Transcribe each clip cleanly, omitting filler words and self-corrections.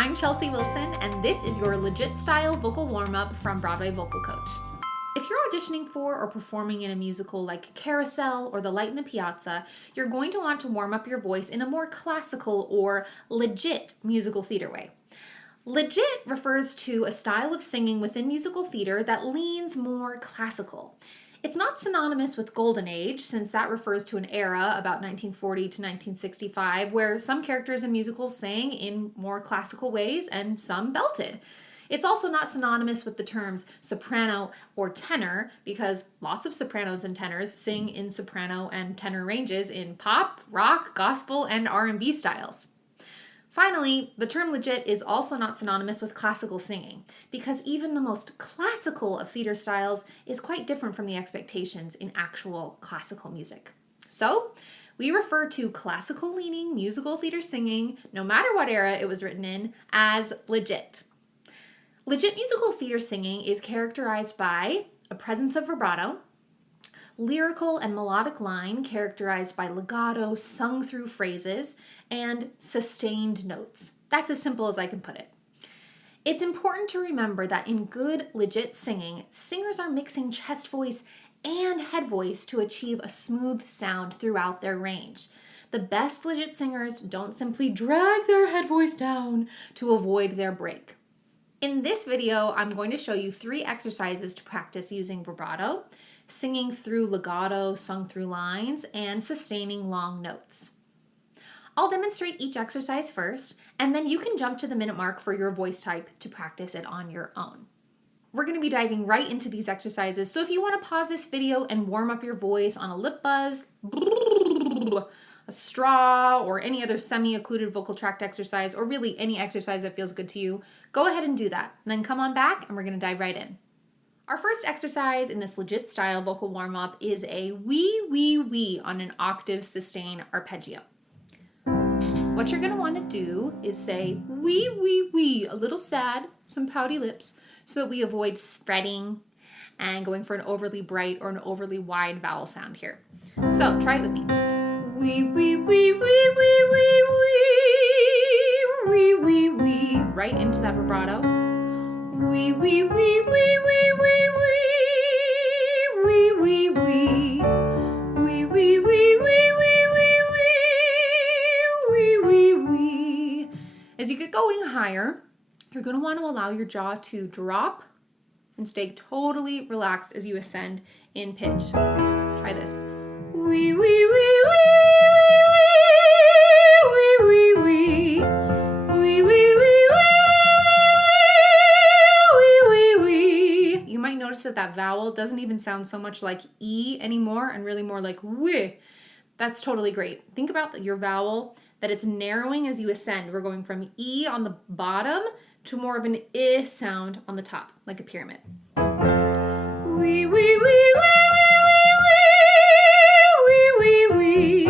I'm Chelsea Wilson, and this is your legit style vocal warm-up from Broadway Vocal Coach. If you're auditioning for or performing in a musical like Carousel or The Light in the Piazza, you're going to want to warm up your voice in a more classical or legit musical theater way. Legit refers to a style of singing within musical theater that leans more classical. It's not synonymous with Golden Age, since that refers to an era about 1940 to 1965 where some characters in musicals sang in more classical ways and some belted. It's also not synonymous with the terms soprano or tenor, because lots of sopranos and tenors sing in soprano and tenor ranges in pop, rock, gospel, and R&B styles. Finally, the term legit is also not synonymous with classical singing, because even the most classical of theater styles is quite different from the expectations in actual classical music. So, we refer to classical-leaning musical theater singing, no matter what era it was written in, as legit. Legit musical theater singing is characterized by a presence of vibrato, lyrical and melodic line characterized by legato, sung-through phrases, and sustained notes. That's as simple as I can put it. It's important to remember that in good, legit singing, singers are mixing chest voice and head voice to achieve a smooth sound throughout their range. The best legit singers don't simply drag their head voice down to avoid their break. In this video, I'm going to show you 3 exercises to practice using vibrato, singing through legato, sung through lines, and sustaining long notes. I'll demonstrate each exercise first, and then you can jump to the minute mark for your voice type to practice it on your own. We're going to be diving right into these exercises, so if you want to pause this video and warm up your voice on a lip buzz, a straw, or any other semi-occluded vocal tract exercise, or really any exercise that feels good to you, go ahead and do that. And then come on back and we're going to dive right in. Our first exercise in this legit style vocal warm-up is a wee, wee, wee on an octave sustain arpeggio. What you're going to want to do is say wee, wee, wee, a little sad, some pouty lips, so that we avoid spreading and going for an overly bright or an overly wide vowel sound here. So try it with me. Wee, wee, wee, wee, wee, wee, wee, wee, wee, wee, right into that vibrato. Wee, wee, wee, wee, wee, wee, wee, wee, wee, wee, wee, wee, wee, wee, wee, wee, wee. As you get going higher, you're going to want to allow your jaw to drop and stay totally relaxed as you ascend in pitch. Try this. Wee, wee, wee, wee, wee, wee, wee, wee, wee, wee, wee, wee. You might notice that that vowel doesn't even sound so much like E anymore and really more like wee. That's totally great. Think about your vowel, that it's narrowing as you ascend. We're going from E on the bottom to more of an I sound on the top, like a pyramid. Wee, wee, wee, wee, wee, wee, wee, wee, wee, wee, wee,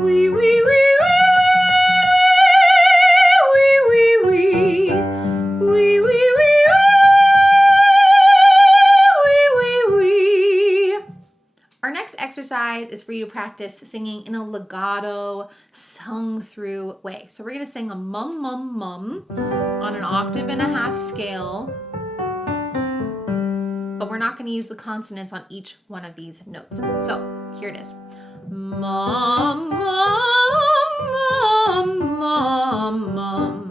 wee, wee, wee, wee, wee, wee. Our next exercise is for you to practice singing in a legato, sung-through way. So we're going to sing a mum, mum, mum on an octave and a half scale, but we're not going to use the consonants on each one of these notes. So here it is. Mum, mum, mum, mum, mum, mum,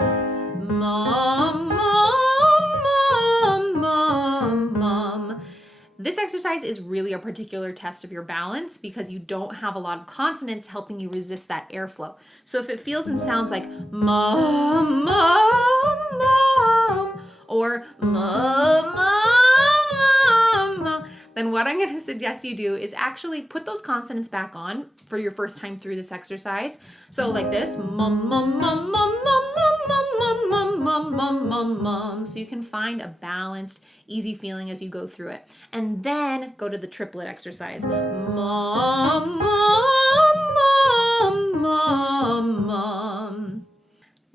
mum, mum, mum. This exercise is really a particular test of your balance because you don't have a lot of consonants helping you resist that airflow. So if it feels and sounds like mum, mum, mum, or mum, mum, mum, then what I'm going to suggest you do is actually put those consonants back on for your first time through this exercise. So like this, mum, mum, mum, mum, mum, mum, mum, mum, mum, mum, mum, mum. So you can find a balanced, easy feeling as you go through it. And then go to the triplet exercise. Mum, mum, mum, mum, mum.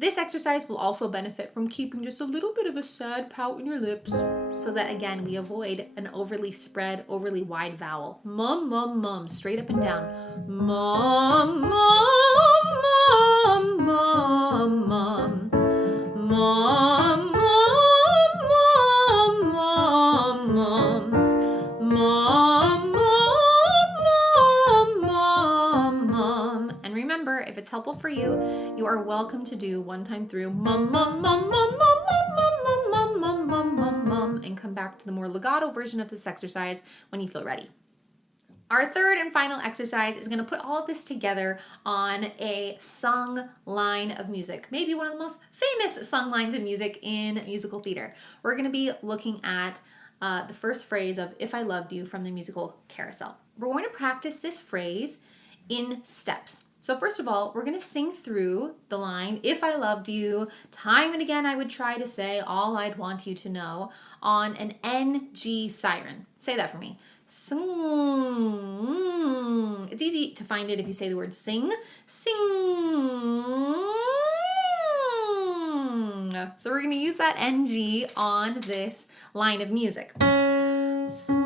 This exercise will also benefit from keeping just a little bit of a sad pout in your lips so that, again, we avoid an overly spread, overly wide vowel. Mum, mum, mum, straight up and down. Mum, mum, mum, mum, mum. Mum, mum, mum, mum, mum, mum, mum, mum, mum, mum. And remember, if it's helpful for you, you are welcome to do one time through mum, mum, mum, mum, mum, mum, mum, mum, mum, mum, mum, mum, and come back to the more legato version of this exercise when you feel ready. Our third and final exercise is going to put all of this together on a sung line of music, maybe one of the most famous sung lines of music in musical theater. We're going to be looking at the first phrase of If I Loved You from the musical Carousel. We're going to practice this phrase in steps. So first of all, we're going to sing through the line, If I Loved You, time and again I would try to say all I'd want you to know, on an NG siren. Say that for me. Sing. It's easy to find it if you say the word sing. Sing. So we're going to use that NG on this line of music. Sing.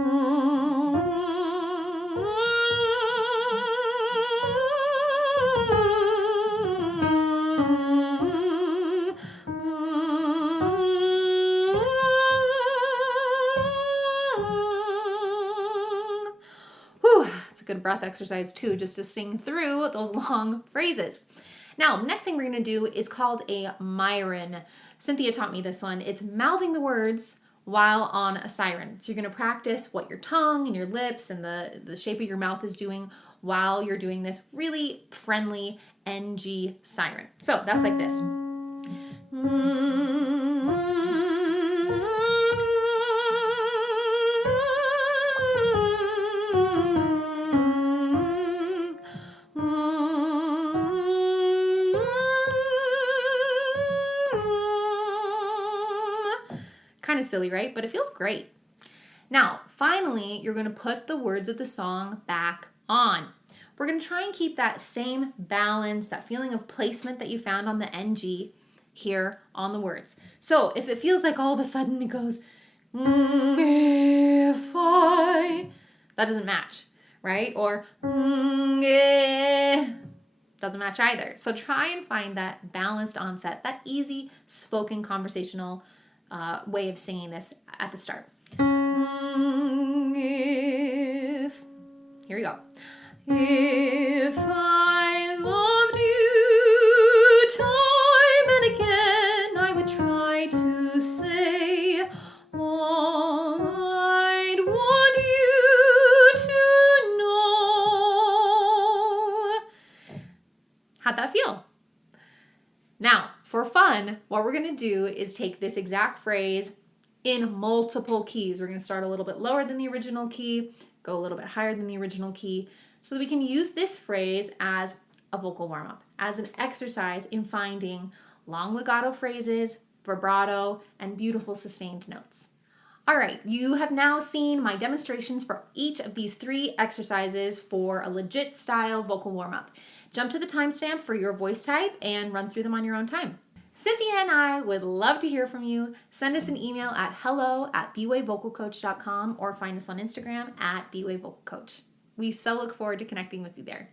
It's a good breath exercise too, just to sing through those long phrases. Now, the next thing we're going to do is called a myron. Cynthia taught me this one. It's mouthing the words while on a siren. So you're going to practice what your tongue and your lips and the shape of your mouth is doing while you're doing this really friendly NG siren. So that's like this. Kind of silly, right? But it feels great. Now, finally, you're going to put the words of the song back on. We're going to try and keep that same balance, that feeling of placement that you found on the NG here on the words. So if it feels like all of a sudden it goes, if I, that doesn't match, right? Or doesn't match either. So try and find that balanced onset, that easy spoken conversational way of singing this at the start. If, here we go. If I loved you time and again, I would try to say all I'd want you to know. How'd that feel? Now, for fun, what we're going to do is take this exact phrase in multiple keys. We're going to start a little bit lower than the original key, go a little bit higher than the original key, so that we can use this phrase as a vocal warm-up, as an exercise in finding long legato phrases, vibrato, and beautiful sustained notes. All right, you have now seen my demonstrations for each of these 3 exercises for a legit style vocal warm-up. Jump to the timestamp for your voice type and run through them on your own time. Cynthia and I would love to hear from you. Send us an email at hello@bwayvocalcoach.com or find us on Instagram at bwayvocalcoach. We so look forward to connecting with you there.